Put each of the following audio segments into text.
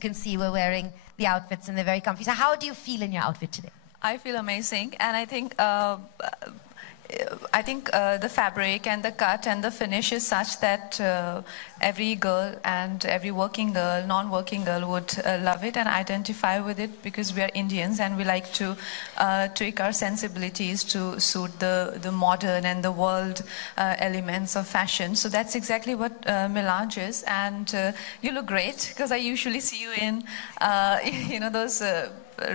you can see we're wearing the outfits and they're very comfy. So how do you feel in your outfit today? I feel amazing, and I think the fabric and the cut and the finish is such that every girl and every working girl, non-working girl would love it and identify with it, because we are Indians and we like to tweak our sensibilities to suit the modern and the world elements of fashion. So that's exactly what Melange is, and you look great, because I usually see you in those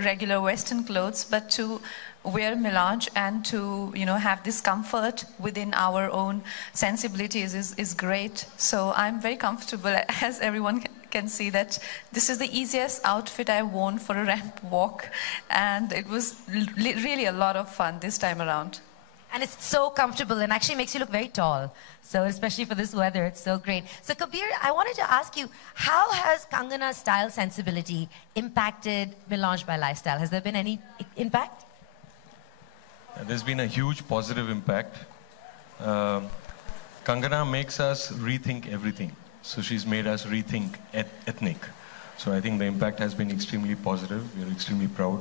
regular Western clothes, but to wear Melange and to have this comfort within our own sensibilities is great. So I'm very comfortable, as everyone can see, that this is the easiest outfit I've worn for a ramp walk, and it was really a lot of fun this time around. And it's so comfortable and actually makes you look very tall. So especially for this weather, it's so great. So Kabir, I wanted to ask you, how has Kangana's style sensibility impacted Melange by Lifestyle? Has there been any impact? There's been a huge positive impact. Kangana makes us rethink everything. So she's made us rethink ethnic. So I think the impact has been extremely positive. We're extremely proud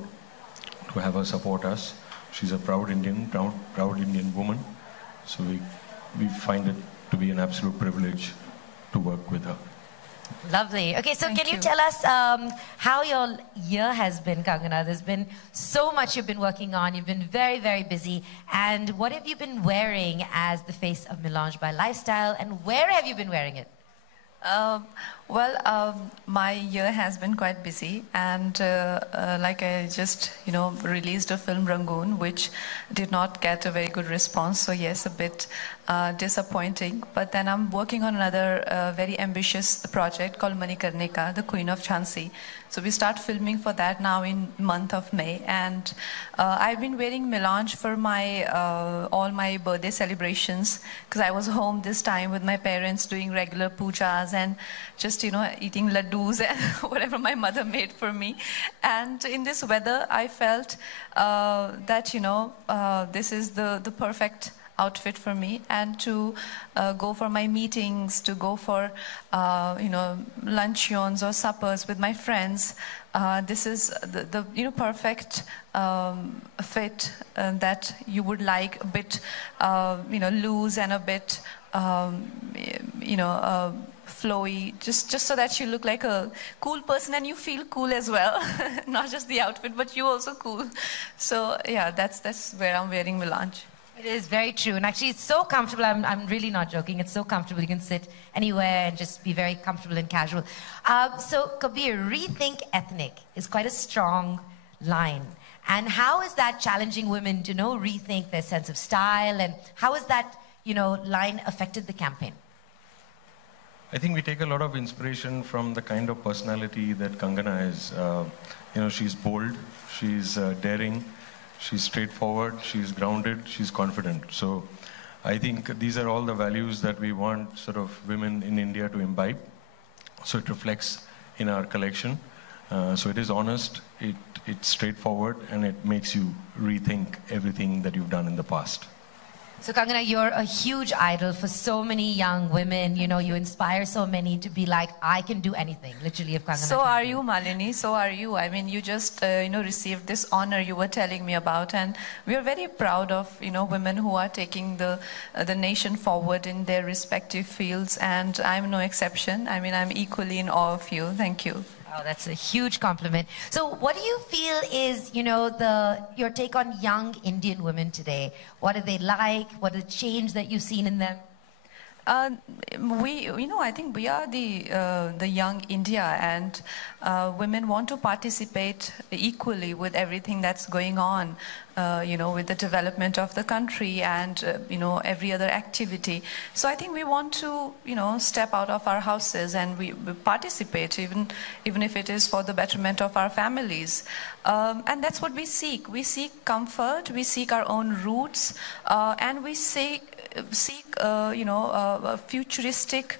to have her support us. She's a proud Indian, proud Indian woman. So we find it to be an absolute privilege to work with her. Lovely. Okay, so Thank can you you. tell us how your year has been, Kangana? There's been so much you've been working on. You've been very, very busy. And what have you been wearing as the face of Melange by Lifestyle? And where have you been wearing it? My year has been quite busy, and like I just, released a film Rangoon, which did not get a very good response. So yes, a bit disappointing. But then I'm working on another very ambitious project called Manikarnika, the Queen of Jhansi. So we start filming for that now in month of May, and I've been wearing Melange for my all my birthday celebrations, because I was home this time with my parents doing regular pujas and just eating laddus and whatever my mother made for me. And in this weather, I felt that this is the perfect outfit for me, and to go for my meetings, to go for luncheons or suppers with my friends. This is the perfect fit that you would like, a bit loose and a bit flowy, just so that you look like a cool person and you feel cool as well. Not just the outfit, but you also cool. So yeah, that's where I'm wearing Melange. It is very true. And actually, it's so comfortable. I'm really not joking. It's so comfortable. You can sit anywhere and just be very comfortable and casual. So, Kabir, rethink ethnic is quite a strong line. And how is that challenging women to rethink their sense of style? And how has that, line affected the campaign? I think we take a lot of inspiration from the kind of personality that Kangana is. She's bold, she's daring, she's straightforward, she's grounded, she's confident. So I think these are all the values that we want sort of women in India to imbibe. So it reflects in our collection. So it is honest, it's straightforward, and it makes you rethink everything that you've done in the past. So Kangana, you're a huge idol for so many young women. You inspire so many to be like, I can do anything, literally, if Kangana So can are do. you, Malini, so are you. I mean, you just, received this honor you were telling me about, and we are very proud of, women who are taking the nation forward in their respective fields, and I'm no exception. I mean, I'm equally in awe of you. Thank you. Oh, that's a huge compliment. So what do you feel is, your take on young Indian women today? What do they like? What is the change that you've seen in them? I think we are the young India, and women want to participate equally with everything that's going on, with the development of the country and, every other activity. So I think we want to, step out of our houses and we participate, even if it is for the betterment of our families. And that's what we seek. We seek comfort, we seek our own roots, and we seek a futuristic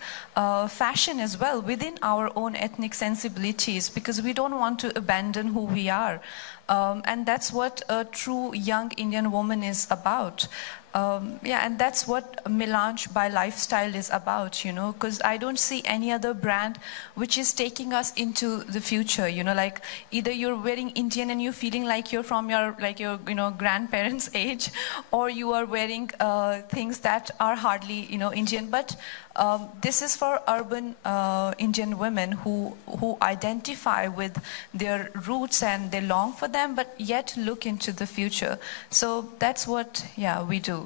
fashion as well within our own ethnic sensibilities, because we don't want to abandon who we are. And that's what a true young Indian woman is about. Yeah, and that's what Melange by Lifestyle is about, you know, because I don't see any other brand which is taking us into the future, you know, like either you're wearing Indian and you're feeling like you're from your, you know, grandparents' age, or you are wearing things that are hardly, you know, Indian. But this is for urban Indian women who identify with their roots and they long for them, but yet look into the future. So that's what, yeah, we do.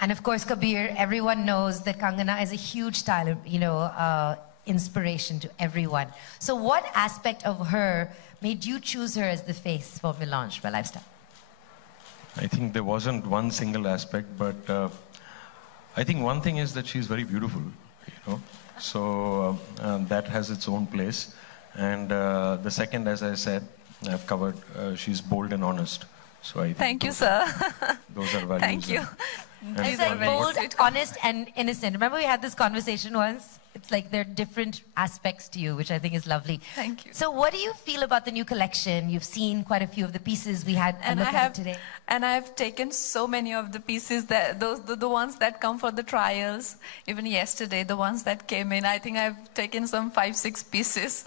And of course, Kabir, everyone knows that Kangana is a huge style, you know, inspiration to everyone. So what aspect of her made you choose her as the face for Melange by Lifestyle? I think there wasn't one single aspect, but I think one thing is that she's very beautiful, you know. So that has its own place. And the second, as I said, I've covered, she's bold and honest. So I think Thank you, sir. Those are values. Thank you. It's like bold, honest, and innocent. Remember we had this conversation once? It's like there are different aspects to you, which I think is lovely. Thank you. So what do you feel about the new collection? You've seen quite a few of the pieces we had a look at it today. And I've taken so many of the pieces, that the ones that come for the trials. Even yesterday, the ones that came in, I think I've taken some 5-6 pieces.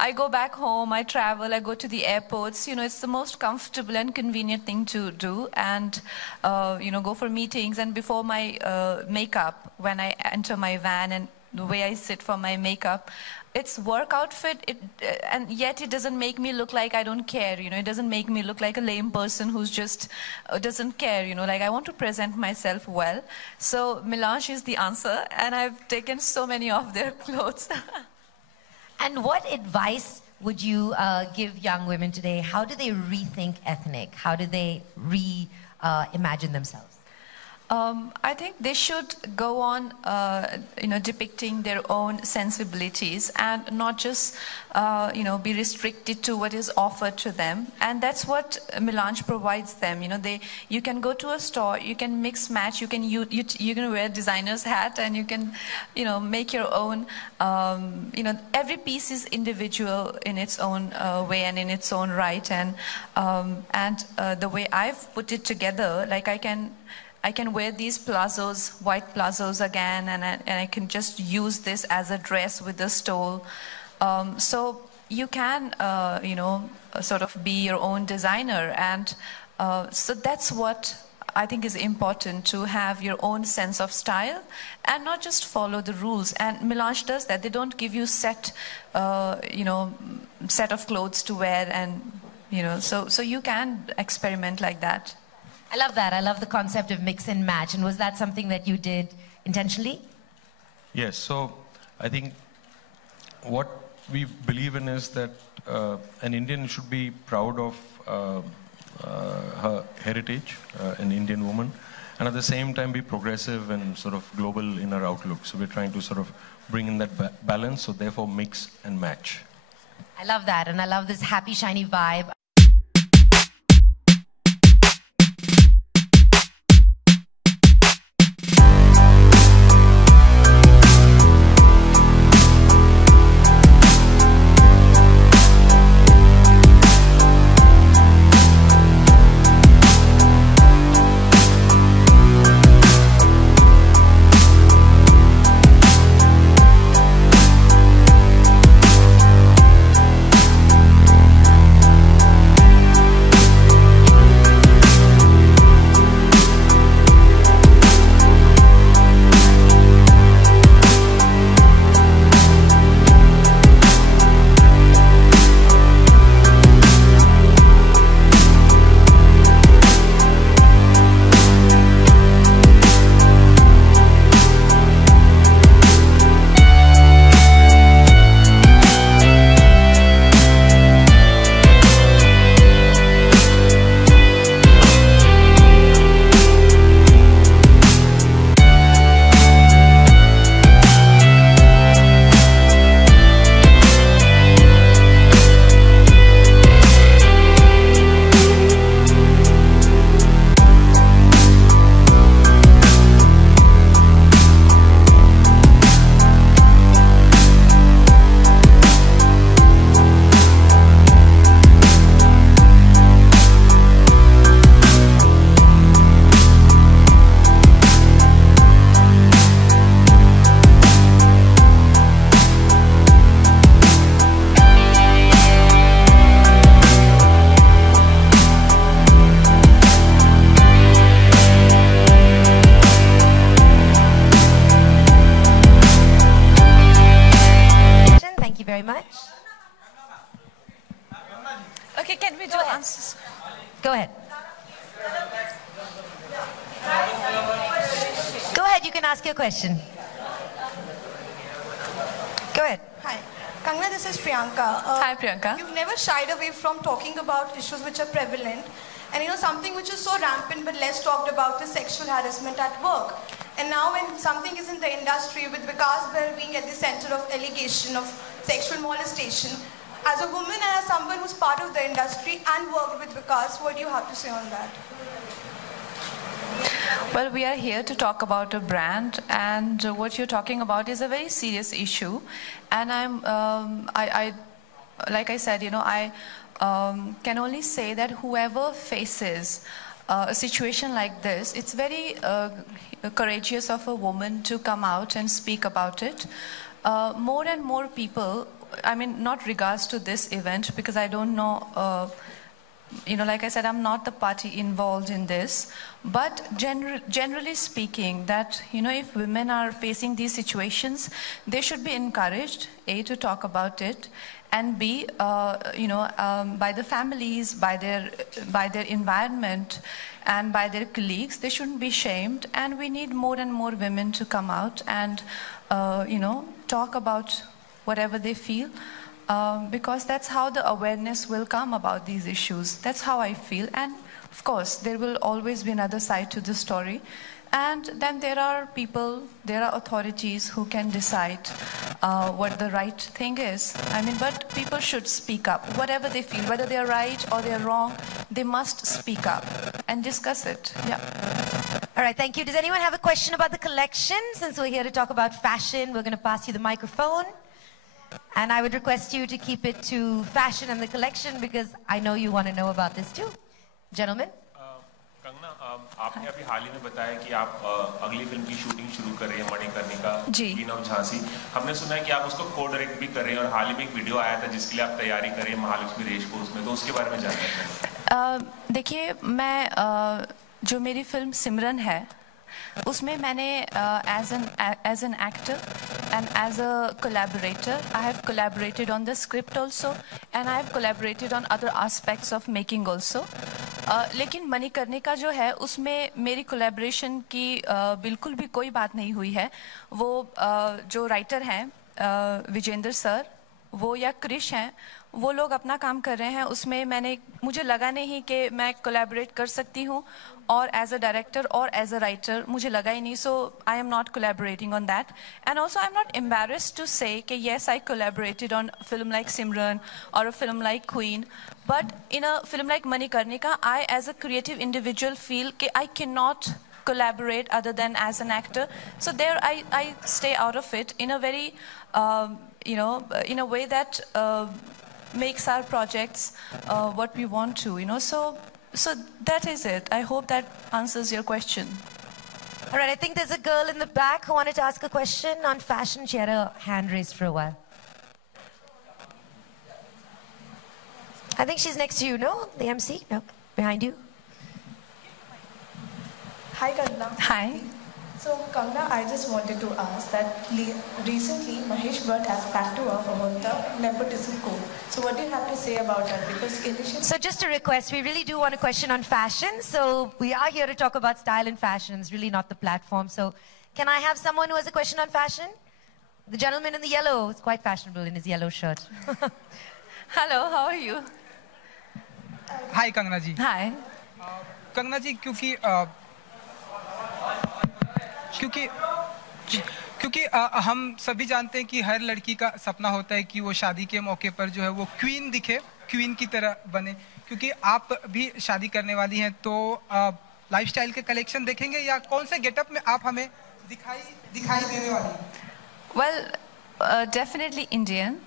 I go back home, I travel, I go to the airports. You know, it's the most comfortable and convenient thing to do. And, you know, go for meetings. And before my makeup, when I enter my van and the way I sit for my makeup, it's work outfit, and yet it doesn't make me look like I don't care, you know. It doesn't make me look like a lame person who's just doesn't care, you know. Like, I want to present myself well. So Melange is the answer, and I've taken so many of their clothes. And what advice would you give young women today? How do they rethink ethnic? How do they reimagine themselves? I think they should go on, you know, depicting their own sensibilities and not just, you know, be restricted to what is offered to them. And that's what Melange provides them. You know, you can go to a store, you can mix match, you can wear a designer's hat, and you can, you know, make your own. You know, every piece is individual in its own way and in its own right. And the way I've put it together, like I can wear these plazos, white plazos again, and I can just use this as a dress with a stole. So you can, you know, sort of be your own designer. And so that's what I think is important, to have your own sense of style and not just follow the rules. And Melange does that. They don't give you you know, set of clothes to wear, and, you know, so you can experiment like that. I love that. I love the concept of mix and match. And was that something that you did intentionally? Yes. So I think what we believe in is that an Indian should be proud of her heritage, an Indian woman, and at the same time be progressive and sort of global in her outlook. So we're trying to sort of bring in that balance, so therefore mix and match. I love that. And I love this happy, shiny vibe. Okay, can we do answers? Go ahead. Go ahead, you can ask your question. Go ahead. Hi. Kangana, this is Priyanka. Hi, Priyanka. You've never shied away from talking about issues which are prevalent. And something which is so rampant but less talked about is sexual harassment at work. And now when something is in the industry with Vikas Bahl being at the center of allegation of sexual molestation, as a woman and as someone who's part of the industry and worked with Vikas, what do you have to say on that? Well, we are here to talk about a brand, and what you're talking about is a very serious issue. And like I said, I can only say that whoever faces a situation like this, it's very courageous of a woman to come out and speak about it. More and more people, I mean, not regards to this event, because I don't know, like I said, I'm not the party involved in this, but generally speaking, that, if women are facing these situations, they should be encouraged, A, to talk about it, and B, by the families, by their environment, and by their colleagues. They shouldn't be shamed, and we need more and more women to come out and, talk about whatever they feel, because that's how the awareness will come about these issues. That's how I feel. And of course, there will always be another side to the story. And then there are people, there are authorities who can decide what the right thing is. I mean, but people should speak up. Whatever they feel, whether they're right or they're wrong, they must speak up and discuss it. Yeah. All right, thank you. Does anyone have a question about the collection? Since we're here to talk about fashion, we're going to pass you the microphone. And I would request you to keep it to fashion and the collection, because I know you want to know about this too. Gentlemen? Kangana, आपने अभी हाल ही में बताया कि आप अगली film की shooting शुरू कर रहे हैं मणिकर्णिका क्वीन ऑफ झांसी। हमने सुना है कि आप उसको को डायरेक्ट भी कर रहे हैं, और हाल ही में एक वीडियो आया था जिसके लिए आप तैयारी कर रहे हैं महालक्ष्मी रेस कोर्स में, तो उसके बारे में जानना चाहते हैं। देखिए, मैं जो मेरी फिल्म सिमरन है, उसमें मैंने as an actor and as a collaborator, I have collaborated on the script also, and I have collaborated on other aspects of making also. लेकिन मणिकर्णिका जो है, उसमें मेरी कोलैबोरेशन की बिल्कुल भी कोई बात नहीं हुई है। वो जो राइटर हैं विजेंद्र सर, वो या क्रिश हैं, वो लोग अपना काम कर रहे हैं। उसमें मुझे लगा नहीं कि मैं कोलैबोरेट कर सकती हूँ, और एज अ डायरेक्टर और एज अ राइटर मुझे लगा ही नहीं, so I am not collaborating on that. And also I am not embarrassed to say कि yes I collaborated on film like Simran और a film like Queen, but in a film like Manikarnika I as a creative individual feel कि I can not collaborate other than as an actor. So there I stay out of it in a very, in a way that makes our projects what we want to, So that is it. I hope that answers your question. All right, I think there's a girl in the back who wanted to ask a question on fashion. She had a hand raised for a while. I think she's next to you, no? The MC? No, behind you. Hi, Kangana. Hi. So, Kangana, I just wanted to ask that recently Mahesh Bhatt has backed you up about the nepotism code. So, what do you have to say about that? Because initially... So, just a request. We really do want a question on fashion. So, we are here to talk about style and fashion. It's really not the platform. So, can I have someone who has a question on fashion? The gentleman in the yellow is quite fashionable in his yellow shirt. Hello, how are you? Hi, Kangana ji. Hi. Kangana ji, क्योंकि हम सभी जानते हैं कि हर लड़की का सपना होता है कि वो शादी के मौके पर जो है वो क्वीन दिखे, क्वीन की तरह बने। क्योंकि आप भी शादी करने वाली हैं, तो लाइफस्टाइल के कलेक्शन देखेंगे, या कौन से गेटअप में आप हमें दिखाई देने वाली हैं? Well, definitely Indian.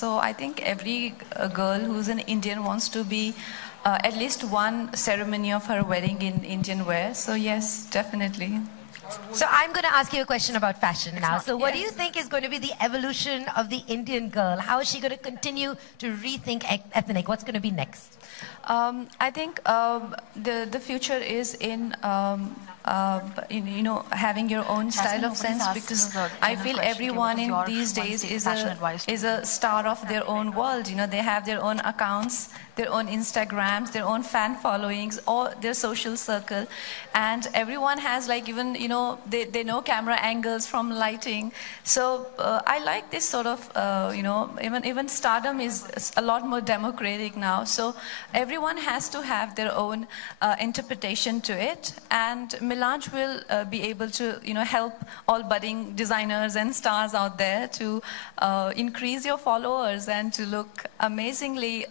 So I think every girl who's an Indian wants to be at least one ceremony of her wedding in Indian wear. So yes, definitely. So I'm going to ask you a question about fashion now. So what do you think is going to be the evolution of the Indian girl? How is she going to continue to rethink ethnic? What's going to be next? I think the future is in having your own style of sense, because I feel everyone in these days is a star of their own world. They have their own accounts, their own Instagrams, their own fan followings, or their social circle, and everyone has even they know camera angles from lighting. So I like this sort of even stardom is a lot more democratic now. So everyone has to have their own interpretation to it, and Melange will be able to help all budding designers and stars out there to increase your followers and to look amazingly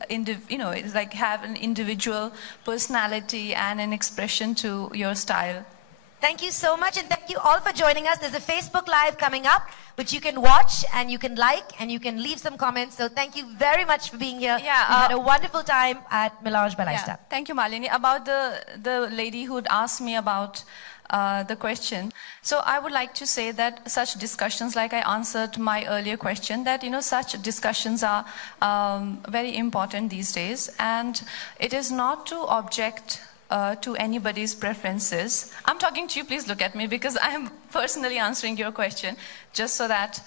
it's like have an individual personality and an expression to your style. Thank you so much, and thank you all for joining us. There's a Facebook Live coming up, which you can watch and you can like and you can leave some comments. So thank you very much for being here. Yeah, we had a wonderful time at Melange by Lifestyle. Yeah, thank you, Malini. About the lady who'd asked me about the question. So I would like to say that such discussions, like I answered my earlier question, that such discussions are very important these days, and it is not to object to anybody's preferences. I'm talking to you, please look at me, because I'm personally answering your question, just so that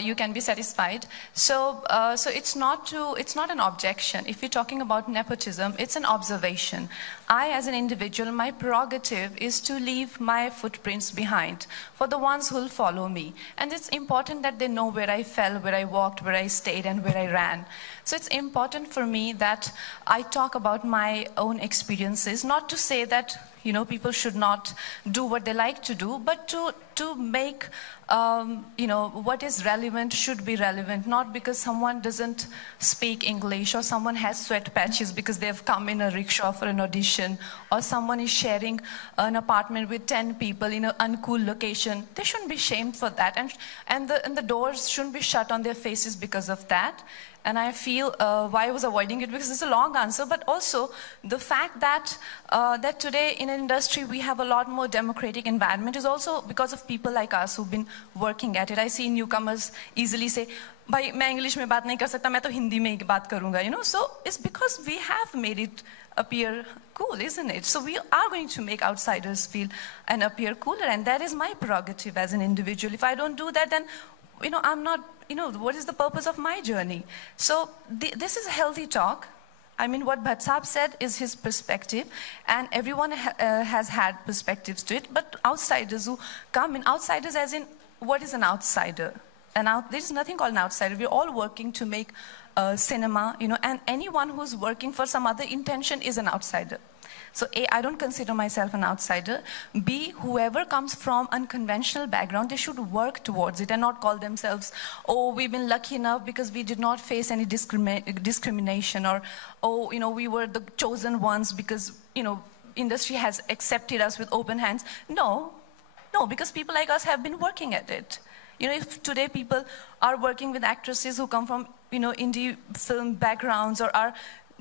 you can be satisfied. So it's not an objection. If you're talking about nepotism, it's an observation. I, as an individual, my prerogative is to leave my footprints behind for the ones who'll follow me. And it's important that they know where I fell, where I walked, where I stayed, and where I ran. So it's important for me that I talk about my own experiences, not to say that people should not do what they like to do, but to make what is relevant should be relevant, not because someone doesn't speak English, or someone has sweat patches because they've come in a rickshaw for an audition, or someone is sharing an apartment with 10 people in an uncool location. They shouldn't be shamed for that, and the doors shouldn't be shut on their faces because of that. And I feel why I was avoiding it, because it's a long answer, but also the fact that that today in an industry we have a lot more democratic environment is also because of people like us who've been working at it. I see newcomers easily say, "Bhai, main English mein baat nahi kar sakta, main to Hindi mein hi baat karunga." So it's because we have made it appear cool, isn't it? So we are going to make outsiders feel and appear cooler, and that is my prerogative as an individual. If I don't do that, then I'm not, what is the purpose of my journey? So this is a healthy talk. I mean, what Bhatt Saab said is his perspective, and everyone has had perspectives to it, but outsiders who come in, outsiders as in, what is an outsider? There's nothing called an outsider. We're all working to make cinema, and anyone who's working for some other intention is an outsider. So A, I don't consider myself an outsider. B, whoever comes from unconventional background, they should work towards it and not call themselves, "Oh, we've been lucky enough because we did not face any discrimination," or, "Oh, we were the chosen ones because, industry has accepted us with open hands." No, because people like us have been working at it. If today people are working with actresses who come from, indie film backgrounds or are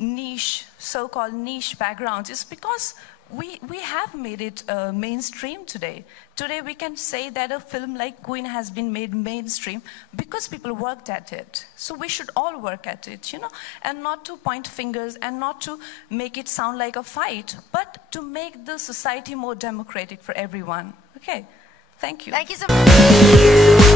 niche, so-called niche backgrounds, it's because we have made it mainstream today. Today we can say that a film like Queen has been made mainstream because people worked at it. So we should all work at it, and not to point fingers and not to make it sound like a fight, but to make the society more democratic for everyone. Okay, thank you. Thank you so much.